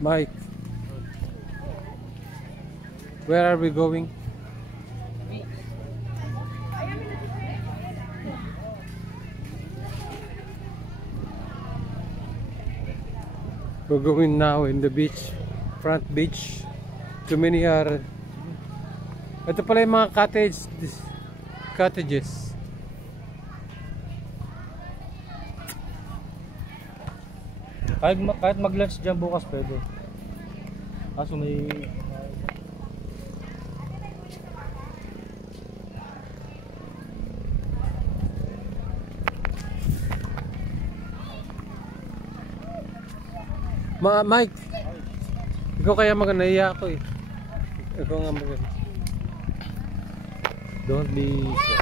Mike, where are we going? We're going now in the beach, front beach. Too many are. Ito pala yung mga cottages. Kahit mag-lunch dyan bukas pwede. Kaso may... Mike, ikaw kaya naiya ako eh. Ikaw nga maganda. Don't be shy.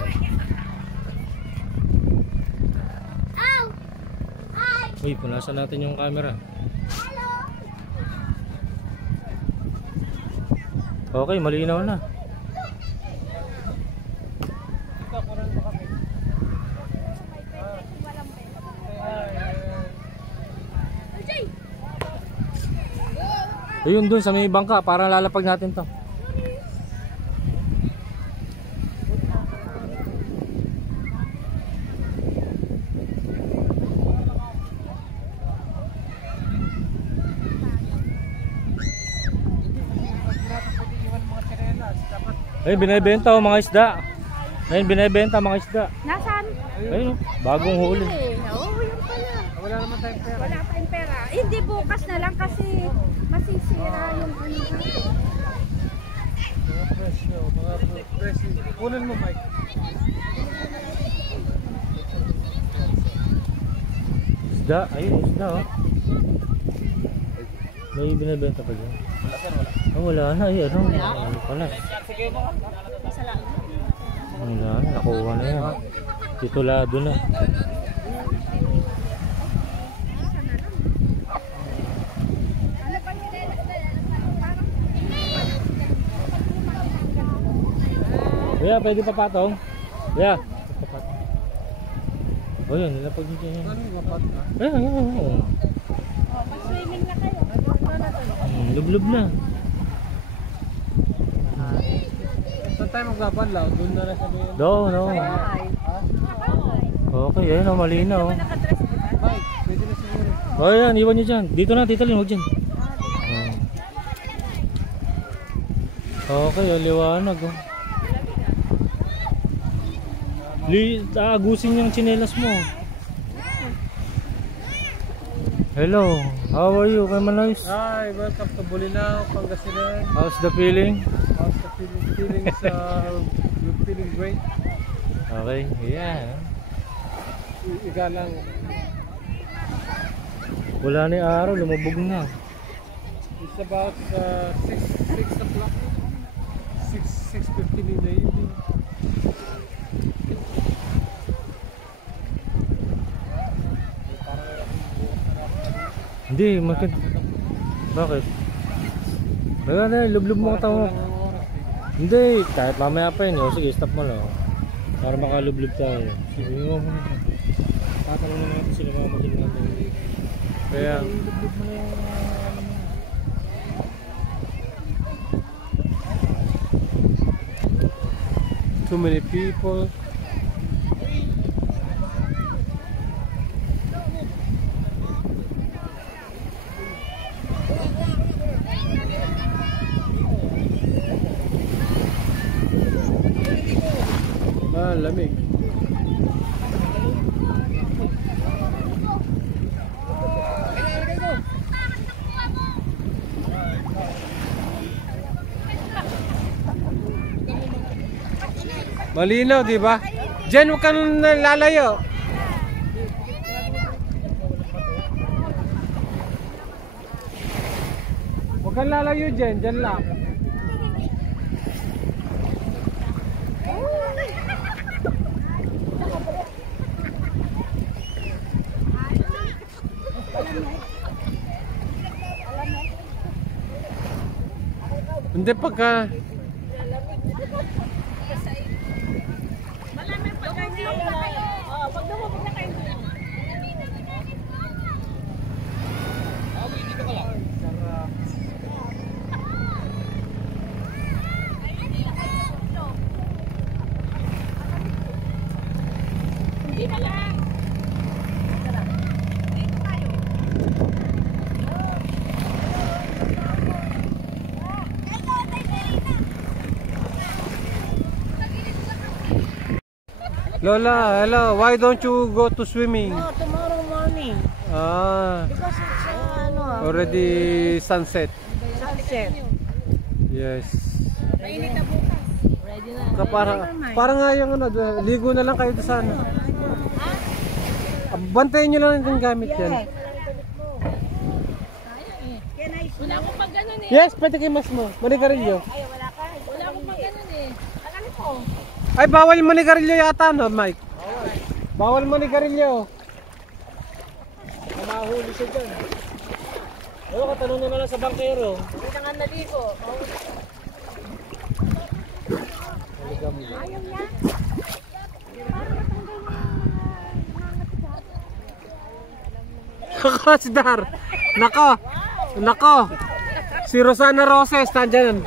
Uy, punasan natin yung camera. Okay, malinaw na. Ayun dun sa may bangka, para lalapag natin to. Ayun, binibenta oh, mga isda. Ayun, binibenta mga isda. Nasaan? Ayun, bagong huli. Oo, yun pala. Wala naman tayong pera. Wala tayong pera. Hindi, bukas na lang kasi masisira yung ano. Mga presyo, kunin mo Mike. Isda, ayun, isda oh. May binibenta pa dyan. Oh, wala na, ayun, ano pala. Wala na, nakuha na yan. Titulado na. Kuya, pwede pa patong? Kuya, papatong. O yun, nilapag nyo dyan. Ano yung mapat na? Ayun. Mag-swimming na kayo. Lub-lub na. Saan tayo magbabanlaw? Doon na lang sabihin. No. Okay, ayun o, malinaw. Nakadress, di ba? Mike, pwede na siguro. O yan, iwan nyo dyan. Dito na, Tita Lynn, huwag dyan. Okay, liwanag o. Agusin yung tsinelas mo. Hello, how are you? Manayos? Hi, welcome to Bolinao, Pangasinan. How's the feeling? How's the feeling? You're feeling great? Okay, yeah. Iga lang. Wala na yung araw, lumabog na. It's about 6 o'clock. 6:15 in the evening. Hindi, bakit? Maganda, lub-lub mo katawag. Hindi, kahit mamaya pa yun. O, sige, stop mo lang. Para makalub-lub tayo. Sige mo muna. Tatanong na natin sila mga magil natin. Kaya, Lub-lub mo na yung... too many people. Lamig. Malinaw, di ba? Diyan huwag kang lalayo. Huwag kang lalayo dyan, dyan lang. Hindi pagka Malamig pag ganyan na kayo. Pag lumabog na kayo. sarap. Lola, hello. Why don't you go to swimming? No, tomorrow morning. Ah, Because it's already sunset. sunset. Yes. Mainit na bukas. Ready na. Parang nga yung ano, ligo na lang kayo doon sa ano. Bantayan nyo lang yung gamit yan. Wala akong pag ganun eh. Yes, pwede kayo mas mo. Manigarilyo. Wala akong pag ganun eh. Akala ko. Ay, bawal yung manigarilyo yata, no, Mike? Bawal manigarilyo. Mahuli siya dyan. Ano ka, tanong na lang sa bankero. Hindi na nga naligo. Ayaw niya. Kakasdar. Nako. Nako. Si Rosana Roses, nandyan.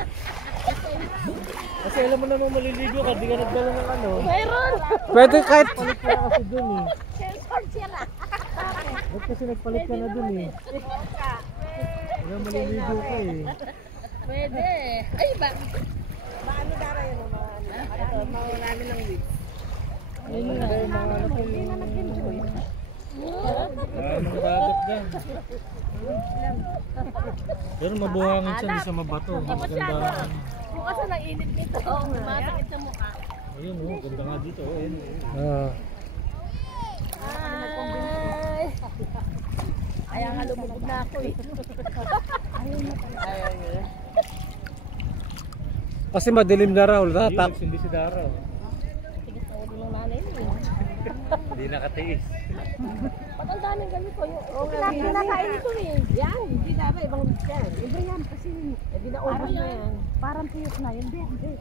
Kasi alam mo namang maliligo ka, di ka nagdala ng ano. Meron. Pwede kahit... Palit ka kasi dun eh. Sensor sila. Ba't kasi nagpalit ka na dun eh. Wala maliligo ka eh. Pwede. Ay ba? Maano dara yun mga ano? Mga namin ng week. Ayun nga, yung mga ano ko yung... Mga dagat dyan. Pero mabuhangin siya, hindi siya mabato. Maganda. Bukas na init nito. Masakit sa mukha. Ayun oh, ganda nga dito. Oh, ayun. Ah. Ay. Kaya nga lumubog na ako eh. Kasi madilim na raw. Ayun, hindi si Dara. Tigit na ulo ng nanay mo eh. Hindi nakatiis. Ba't ang daming ganito yung kinakain ito eh. Yan, hindi na ba ibang yan. Iba yan kasi hindi na ubos na yan. Parang piyok na yun. Hindi.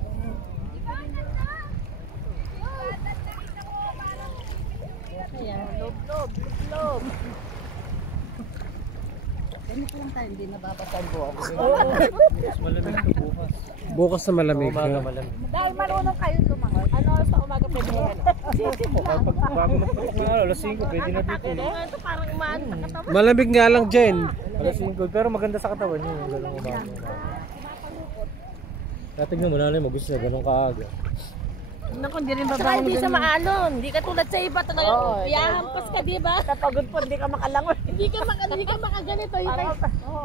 Ayan. Lob. Ganito lang tayo, hindi nababasa ang buhok. Mas malamig ito bukas. Bukas na malamig. Umaga malamig. Dahil marunong kayo lumangoy. Ano sa umaga pwede mo yan? Bago magpatok na alas 5, pwede na dito. Ito parang umaan sa katawan. Malamig nga lang, Jen. Alas 5, pero maganda sa katawan niyo. Yung ganun umaga. Kaya tignan mo nanay, magusto na ganun kaaga. Naku, hindi rin Saka babangon hindi siya ganyan. maalon. Hindi ka tulad sa iba talaga. Oo, Iyahampas ka, di ba? Kapagod po, hindi ka makalangon. Hindi ka makaganito.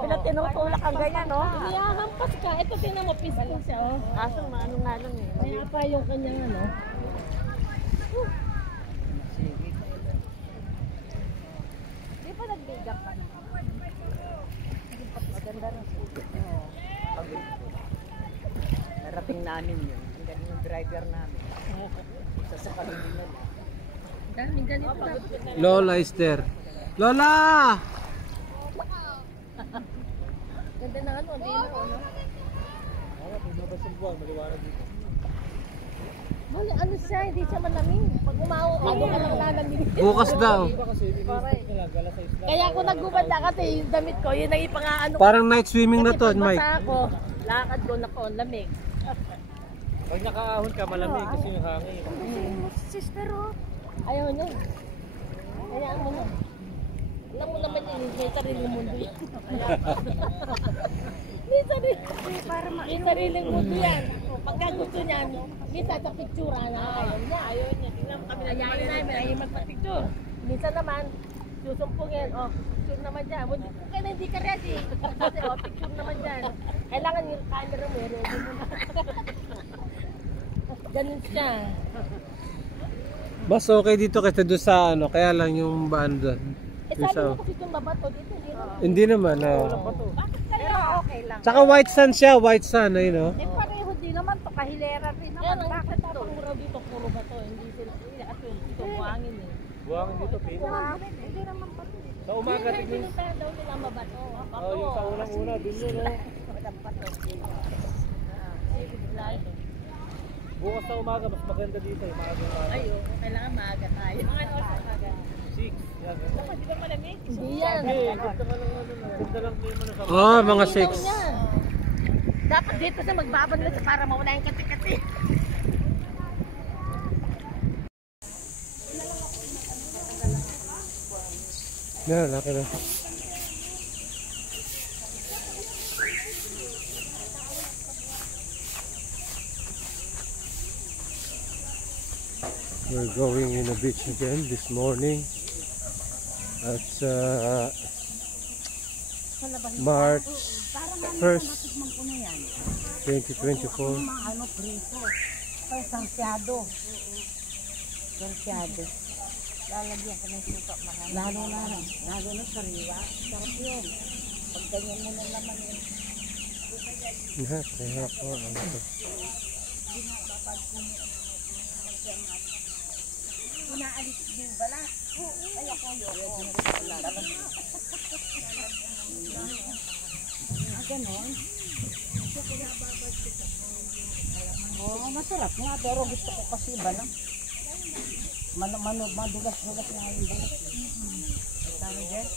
Bila tinutulak ang ganyan, no? Iyahampas ka. Ito tingnan mo, peaceful siya. Oh. Kaso maano nga lang eh. Kaya pa yung kanyang ano. Di ba nagbigak ka na? Maganda rin. Narating namin yun. Ang galing yung driver namin. Sasakalin din nila. Daming ganito na. Lola is there. Lola! Ganda na ano, di na ano. Mali, ano siya, hindi siya malamig. Pag umawo ka lang lalamig. Bukas daw. Kaya ako nagbubanda kasi yung damit ko, yun ang ipangaano ko. Parang night swimming na to, Kasi pag Mike. basa ako, lakad ko na ko, lamig. Pag nakaahon ka, malamig kasi yung hangin. Sister, oh. Ayaw niya. Hayaan mo na. Alam mo naman yun, may sariling mundo yan. May sariling mundo yan. Pagka gusto niyan, minsan sa picture na ayaw niya. Tingnan mo kami na yayin namin, ayaw magpa-picture. Minsan naman, susumpungin, picture naman dyan. Kaya hindi ka ready. Kasi picture naman dyan. Kailangan yung camera mo, ready mo na. Ganun siya. Mas okay dito kasi doon sa ano, kaya lang yung baan doon. Sabi mo kasi itong babato dito, Hindi naman. Pero okay lang. Tsaka white sun siya, white sun, ayun no. Eh pareho din naman to, kahilera rin naman. Bakit to? Puro dito, puro bato. Hindi sila, kasi dito buhangin eh. Buhangin dito, Pino. Hindi naman bato. Sa umaga, tignan. Pinuntahan daw nila mabato. Bato. Oh, yung sa unang-una, dun yun, oh. Bukas sa umaga, mas maganda dito, yung maaga umaga. Ayun, kailangan maaga tayo. Mga oras maaga. 6. Yan. Di ba malamig? Hindi yan. Ganda ka lang, ganda lang kayo mo na sa Mga 6. Dapat dito sa magbabanlat para mawala yung kati-kati. Yan, laki na. We're going in the beach again this morning at March 1st, 2024. Ano, prito. Sarsyado. Sarsyado. Lalagyan ko ng suka. Lalo na sariwa. Sarap yun. Pag ganyan mo na naman yun. Kaya po, ano to? Inaalis din bala. Kaya ko yun. Ganon. Oo, masarap nga. Pero gusto ko kasi balang. Madulas-dulas na yung balat. Tama dyan?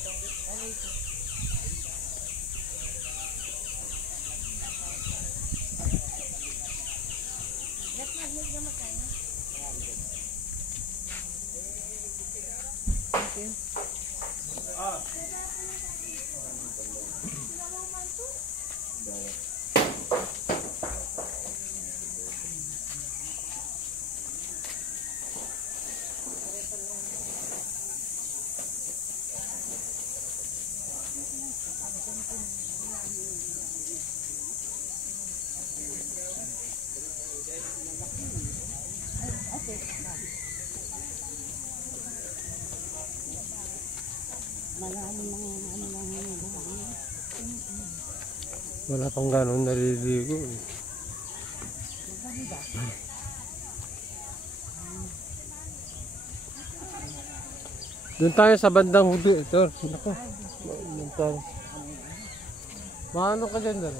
Wala pang ganun naliligo. Doon tayo sa bandang hudi. Ito, nako. Maano ka dyan doon?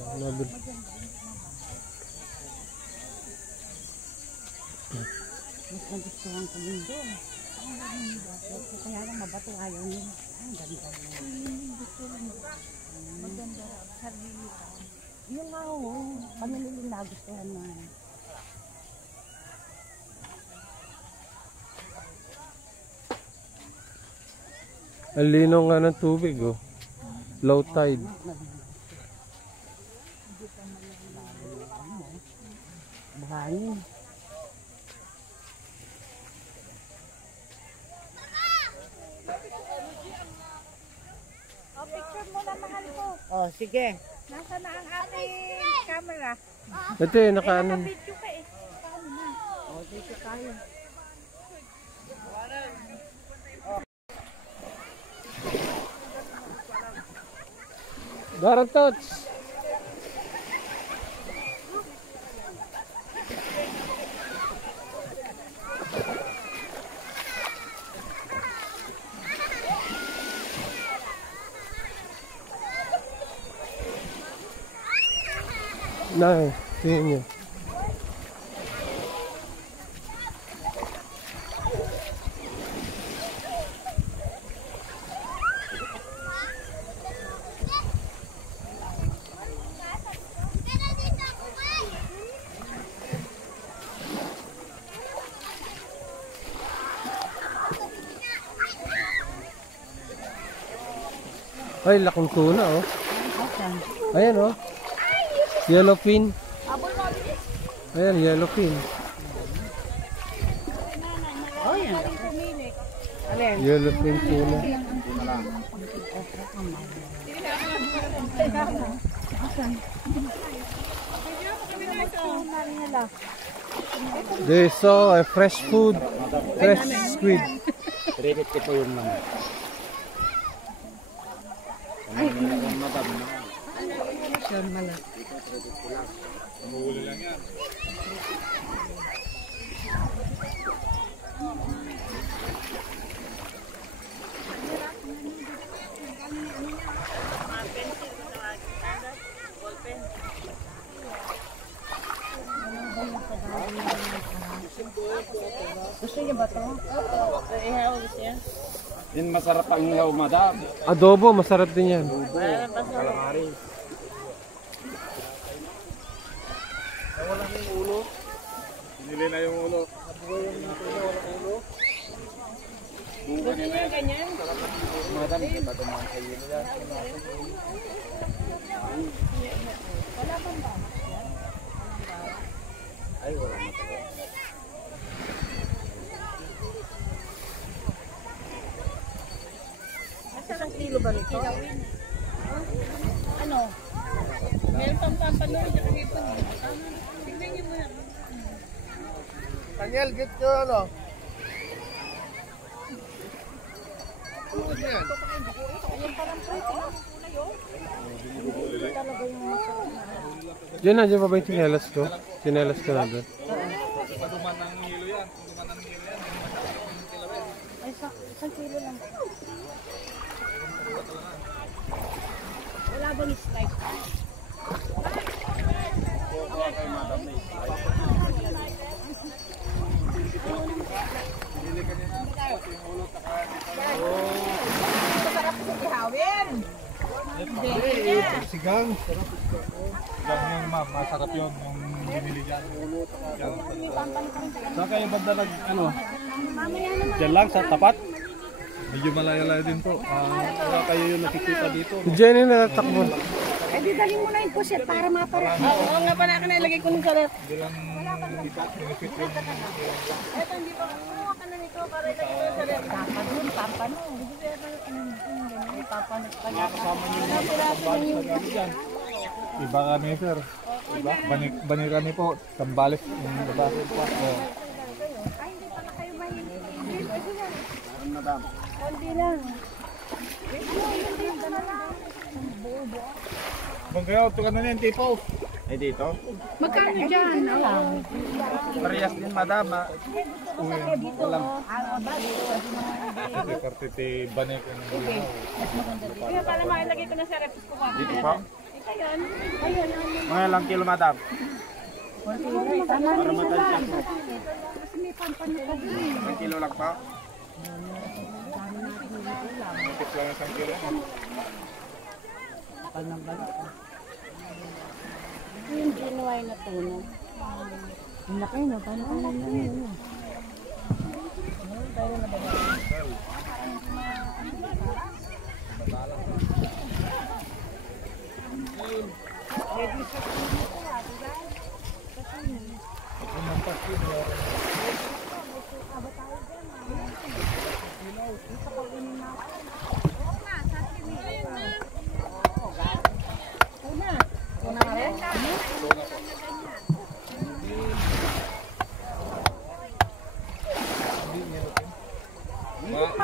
Mas nagustuhan ko yun doon. Kaya lang mabato ayaw nila. Ang ganda na. Maganda. Sarili ka. Yun nga ho. Kami nila nagustuhan na. Ang lino nga ng tubig, oh. Low tide. Buhangin. Picture mo na, mahal ko. Oh, sige. Nasa na ang ating camera? Ito eh, nakaano. Naka-video ka eh. Paano na? Oh, dito tayo. Darang touch. Nah, tingnan nyo. Ay, laking tuna, oh. Ayan, oh. Yellowfin. Ayan, yellowfin. Oh, yan. Alin? Yellowfin tuna. They saw a fresh food, fresh squid. Ririt ko po yung naman. Gusto niyo ba ito? Ihaw gusto niya? Yan masarap ang ilaw, madam. Adobo, masarap din yan. Calamari. Wala na yung ulo. Pinili na yung ulo. Gusto niyo yung ganyan? Madam, kita tumahan kayo nila. Wala bang ba? Ay, wala na. ba nito? Ano? Meron pang pampanood na kahipon. Tignan niyo muna. Daniel, get nyo ano? Diyan na, diyan pa ba yung chinelas ko? Chinelas ko na doon. Paduman ng hilo yan. Paduman ng hilo yan. Ay, isang kilo lang. Wala bang slice? Masarap sa ihawin. Sigang. Sigang yung ma'am, masarap yun. Yung binili dyan. Saan kayo banda nag, ano? Diyan lang, sa tapat? Medyo malaya-laya din po. Wala kayo yung nakikita dito. Diyan yung natatakbo. Eh, di dali mo na yung puset para maparap. Oo nga pa na ako nilagay ko ng saret. Hindi lang benefit yung... Eto, hindi pa kumuha ka na nito para ilagay ko ng saret. Papanun, papanun. Papanun pa niya. Kasama nyo yung pambalis na gano'n dyan. Iba kami, sir. Iba? Banirani po. Tambalis. Yung babae po. Ay, hindi pala kayo mahilig. Madam. Konti lang. Hindi ka na lang. Bang kayo, ito ka na yung tipo. Ay dito? Magkano dyan? Parehas din, madam. Walang. Hindi, partiti banik. Kaya pala makilagay ko na sa repos ko. Dito pa? Ayun. Ayun. Mga ilang kilo, madam? Para matansya ko. Ilang kilo lang pa? Tipis lang isang kilo. Yung genuine na tuno. Ang laki na. Paano ka na yun?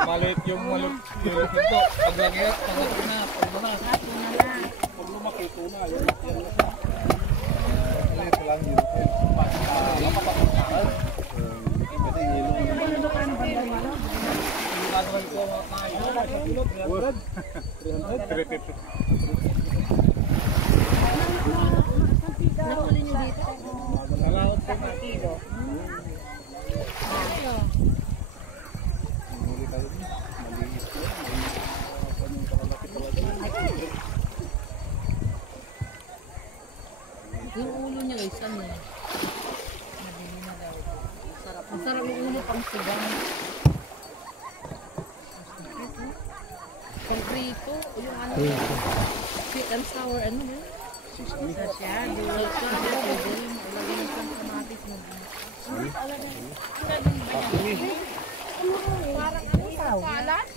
Maliit yung malit yung ito. Pag lagyan, pag na. Pag lumaki, tuna. Maliit lang yun. Nakuli nyo dito. Nalawad po na. Kilo. Yung ulo niya guys, ano eh. Nabili na daw. Sarap. Ang sarap yung ulo pang sigang. Konkrito. Yung ano. Sweet and sour. Ano ba? Sasyado. Lagyan ng kamatis mo. Parang ano tao? Kalat?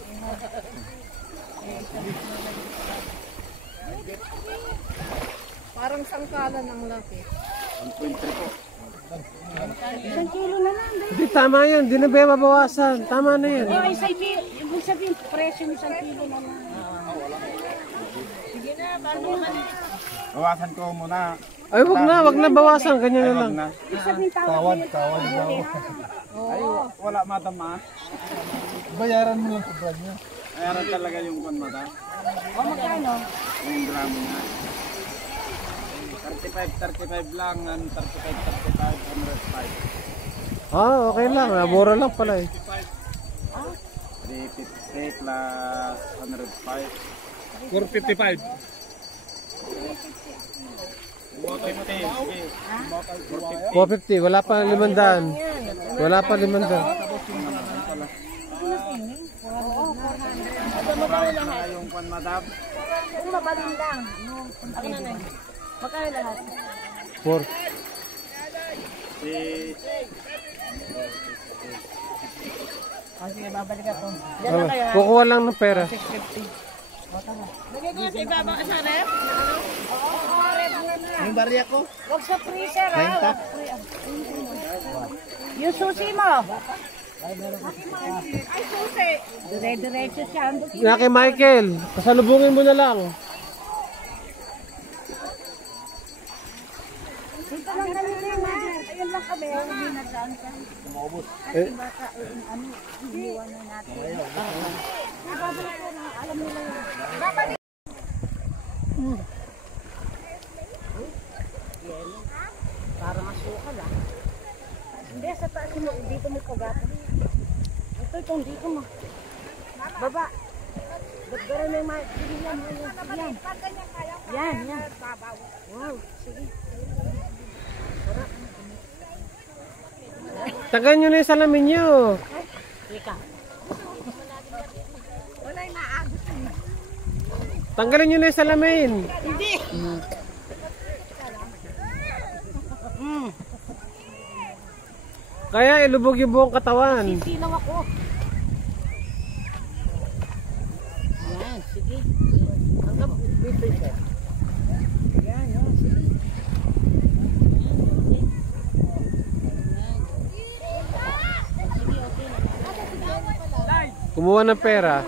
Parang sangkalan ang laki. 1.3 po. Isang kilo na lang. Hindi, tama yan. Hindi na ba mabawasan? Tama na yan. Oh, isang kilo. Ibig sabihin, presyo ng isang kilo na lang. Sige na, paano naman? Bawasan ko muna. Ay, wag na bawasan. Ganyan na lang. Ibig sabihin, Tawad daw. Ay, wala matama. Bayaran mo lang sa brand niya. Bayaran talaga yung kwan mata. O, magkano? Yung gramo niya. 35 lang, 35, 105. Ah, okay lang. Mura lang pala eh. 350 plus 105. 455. 450. Wala pa 500. Wala pa 500. Yung kwan madam. Kung mabalin lang. Ako na lang. Magkano lahat? 4. O, sige, babalik ako. Diyan na kayo ha? Kukuha lang ng pera. 650. Lagay ko sa ibaba sa ref. Oo, ref na. Yung barya ko? Huwag sa freezer ha. Yung susi mo. Ay, susi. Dire-diretso siya. Yan kay Michael, pasalubungin mo na lang. Dito lang kami din ha. Ayun lang kami. Hindi na daan ka. Eh, Baka, ano, iniwan na natin. Alam mo lang. Babalik. Parang asukal ah. Hindi, sa taas mo, dito mo kagatan. Ito, itong dito mo. Baba. Gagara na yung mga, sige yan, yan. Yan. Wow, sige. tagan nyo na yung salamin nyo. Ika. Tanggalin nyo na yung salamin. Hindi. Kaya ilubog yung buong katawan. Sisilaw ako. Yan, sige. Hanggang dito siya. Yan, sige. Kumuha ng pera.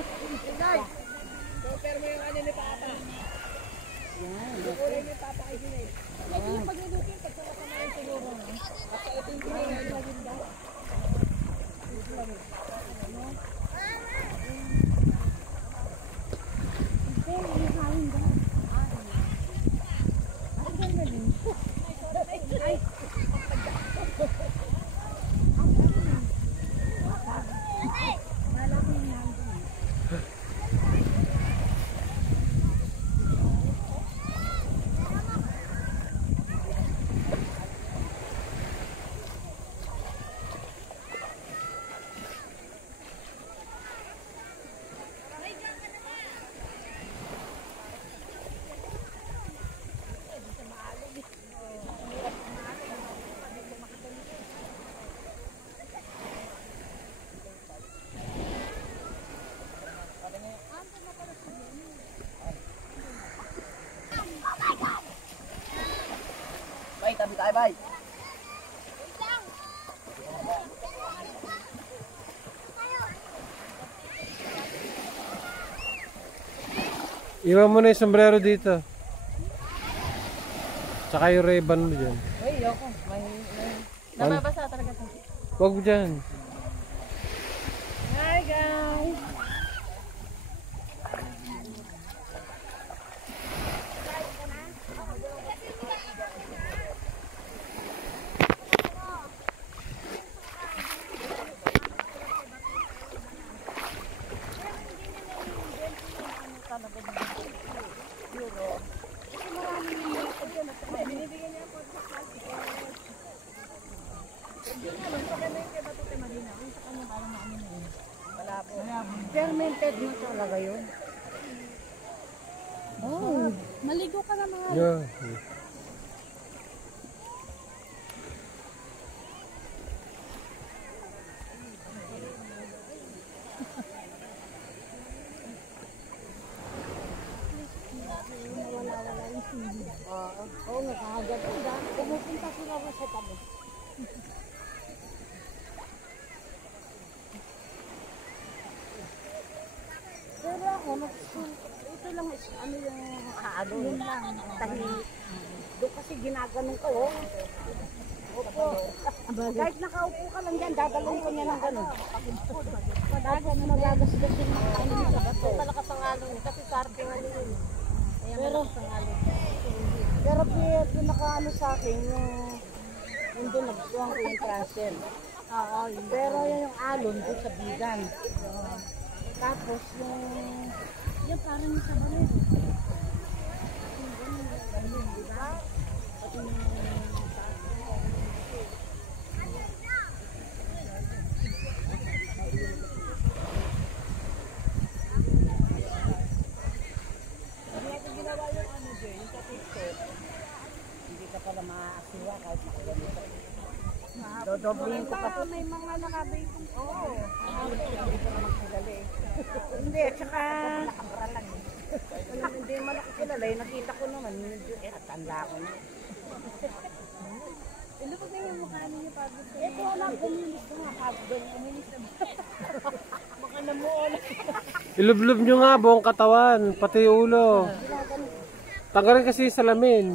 Bay, tabi tayo, bay. Iwan mo na yung sombrero dito. Tsaka yung Ray-Ban mo dyan. Ay, yoko. Nababasa talaga ito. Huwag dyan. Hi, guys. Fermented mo talaga yun. Oh, maligo ka na mga. Yeah. Oo, nakahagad sila. Pumupunta sila sa tabi. Pero ako, ito lang, ano yung kaano, yun lang, tahi. Doon kasi ginaganon ko, oh. Opo. Kahit nakaupo ka lang dyan, dadalong ko niya ng gano'n. Padagan na magagasgas yung mga ano sa bato. Malakas ang alon, kasi sarte nga yun. Pero pinaka-ano sa akin, yung doon nagustuhan ko yung transfer. Pero yung alon doon sa bigan. Tapos yung parang yung sa balay. Diba? Pati yung pala maaasiwa kahit makaganito. Dodoblihin ko pa. May mga nakabay kong oo. Hindi ko naman kilala eh. Hindi, at saka nakabaratan eh. Hindi man ako kilala, nakita ko naman, medyo tanda ko na. Ilupag na yung mukha ninyo pagod. Ito wala, kumilis na nga, pagod, kumilis na ba? Baka namuon. Ilublob nyo nga buong katawan, pati ulo. Tanggalin kasi yung salamin.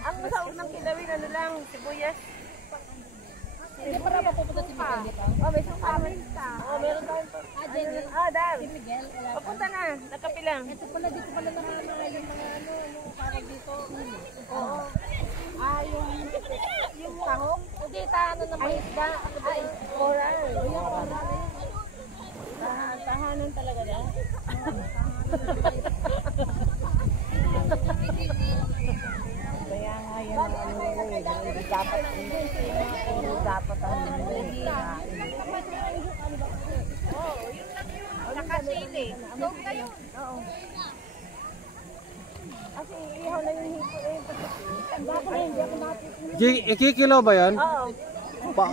Ang sa unang kilawin, ano lang, sibuyas. Hindi para mapupunta si Miguel dito. Oh, may isang kami. Oh, meron tayong pa. Dar. Si Miguel. Papunta na, nakapilang. Ito pala, dito pala nakamahay yung mga ano, parang dito. Oo. Yung tahong? Hindi, ano naman isda. Ay, coral. Yung coral. Tahanan talaga na. Kaya nga yan, hindi dapat ang hindi na. Oo, yun lang yun. Nakasili. So, kayo. Oo. Kasi ihaw na yung hito eh. Tanda ko na, hindi ako natin. Ikikilaw ba yan? Oo.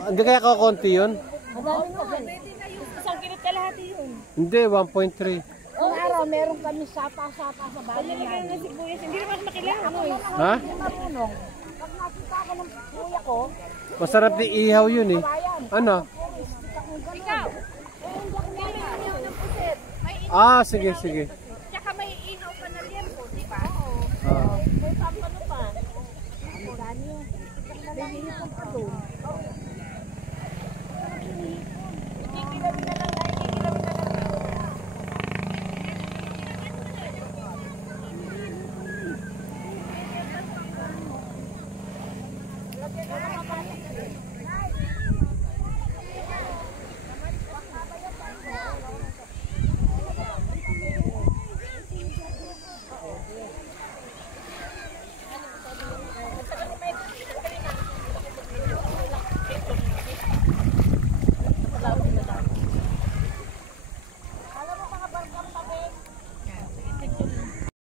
Hindi kaya kakunti yun? Madami na. Pwede na yun. Isang kilot kalahati yun. Hindi, 1.3. Noong araw, meron kami sapa-sapa sa bahay Palilagay na sibuyas. Hindi naman makilala. Ha? Hindi marunong. Pag nakita ko ng kuya ko, Masarap di ihaw yun eh. Ano? Ikaw. Hindi may ihaw ng puset. May Ah, sige, sige. Tsaka may ihaw pa na liempo, di ba? Ah. May pampano pa. Ikikilawin na lang.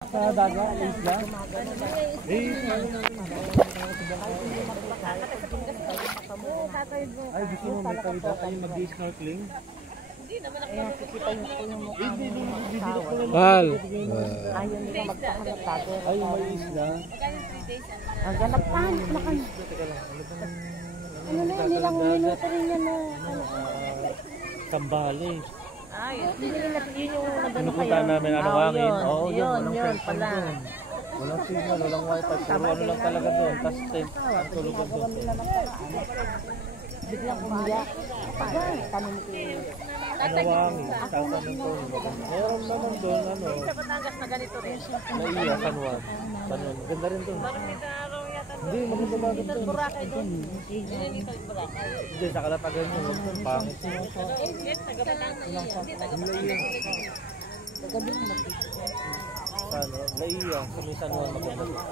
Sa dagat, isla. Ay, gusto mo may palita tayo mag-snorkeling? Hindi naman ako. Mahal. ayaw nila magpahanap-tago. Ay, may isla. Ang ganap pa, ano na yun, nilang minuto rin yan na, Sambales. hindi nila yun yung nagano Pinupunta namin ano hangin. Oo, yun walang cellphone pala. doon. Walang signal, walang wifi. Puro ano lang talaga doon. Tapos tent. Ang tulugan doon. Biglang umiyak. Pagay, tanong ko. Hangin. Tatanong ko. Meron naman doon, ano. Sa Batangas na ganito rin. Naiya, San Juan. San Juan. Ganda rin doon. Parang may araw yata. Hindi, maganda ba doon? Boracay doon. Hindi ka Boracay. Hindi, sa kalatagan nyo. Huwag doon, pangit. Yes, taga Batangas. Hindi, taga Ano, naiya. Sa may San Juan, maganda doon.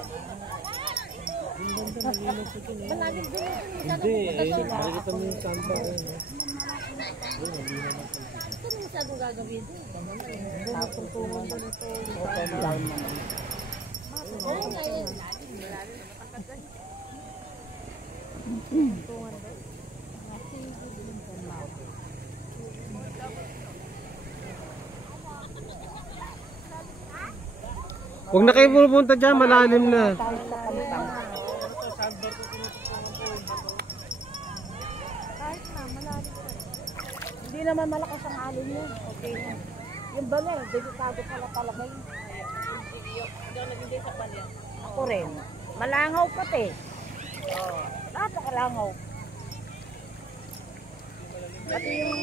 Malaging doon. Hindi, eh. Nakikita mo yung sandbar. Doon, hindi naman. Ito na masyadong gagawin doon. Napuntungan ba nito? Oo, ngayon. Huwag na kayo pupunta dyan, malalim na. Hindi naman malakas ang alon yun. Okay na. Yung bala, delikado pala talaga yun. Hindi ako naging sa palya. Ako rin. Malangaw pati. Napakalangaw. Pati yung...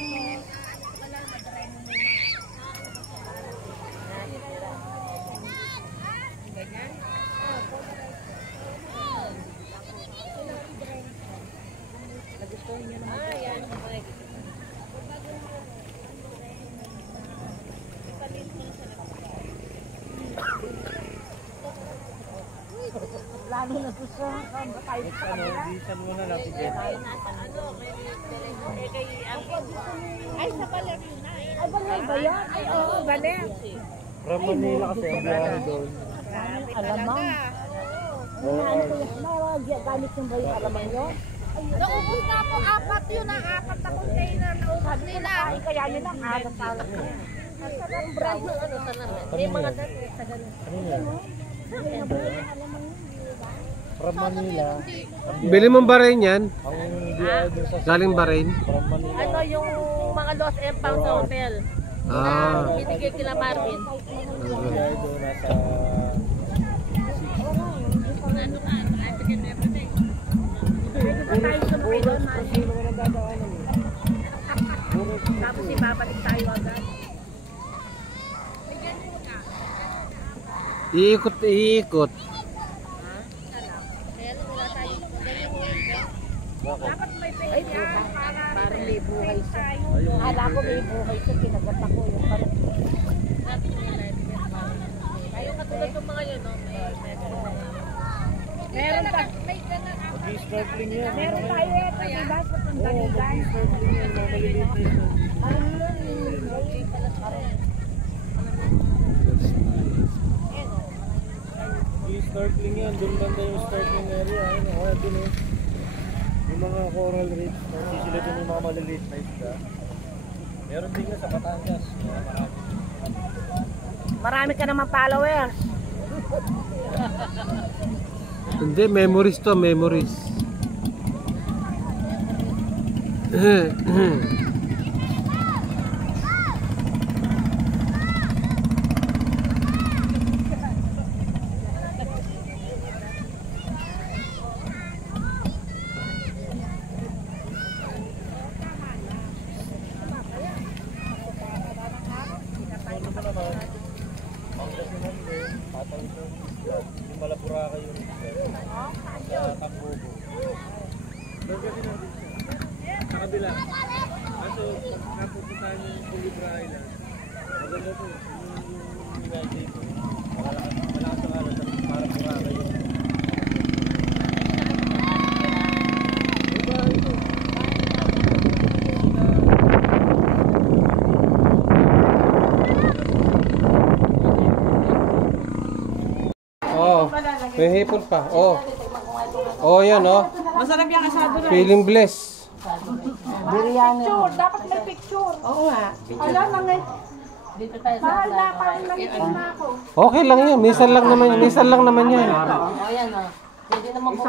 Nagustuhan niyo naman. Yan. Lalo na to sa tayo sa kanila. Di San Juan na lang. Sige. Nasa ano, kay ay, sa Baler yun na. Ay, banal ba yan? Ay, oo, Baler. From Manila kasi ang biyahe doon. Alamang. Ano ko yung gamit yung ba yung alamang yun? Naubos na po, 4 yun ang 4 na container na ubos nila. Ay, kaya yun ang alat-alat. Ang brand ng ano talaga. May mga dati sa ganun. Ano yan? From Manila. Bili mong Bahrain yan? Ang BI doon sa Galing Bahrain? from Manila. Ano yung mga lost and found sa hotel. Ah. Binigay kila Marvin. BI doon nasa Ano ka? Bigyan mo everything. Pwede ba tayo sumukay doon, Mali? Tapos ibabalik tayo agad. Iikot. Kaya lang wala tayo. Bakit? Ay, parang may buhay siya. Hala ko may buhay siya. Kinagat ako yung parang. Tayo katulad ng mga yun, no? Meron ka. Mag-snorkeling yan. Meron tayo ito, diba? Sa Pantaligan. Snorkeling yan, mga maliliit na yun. Snorkeling yan, doon banda yung snorkeling area. Ayun, kaya doon eh. Yung mga coral reef, sisilitin yung mga maliliit na isda. Meron din nga sa Batangas. Marami ka naman followers. Hindi, memories to, memories. Yung Malapuraka yun. Sa Tambogo. Sa kabila. Kaso, napupuntahan yung Culebra Island. Maganda po. Yung imagine ko. Malakas ang alas sa Malapuraka yun. Diba ito? Oh, may hipon pa. Oh. Oh, yan oh. Masarap yung asado na. Feeling blessed. Picture, dapat may picture. Oo nga. Alam lang eh. Dito tayo sa mahal na, parang nangitin na ako. Okay lang yan. Minsan lang naman yan. O yan o. Pwede naman po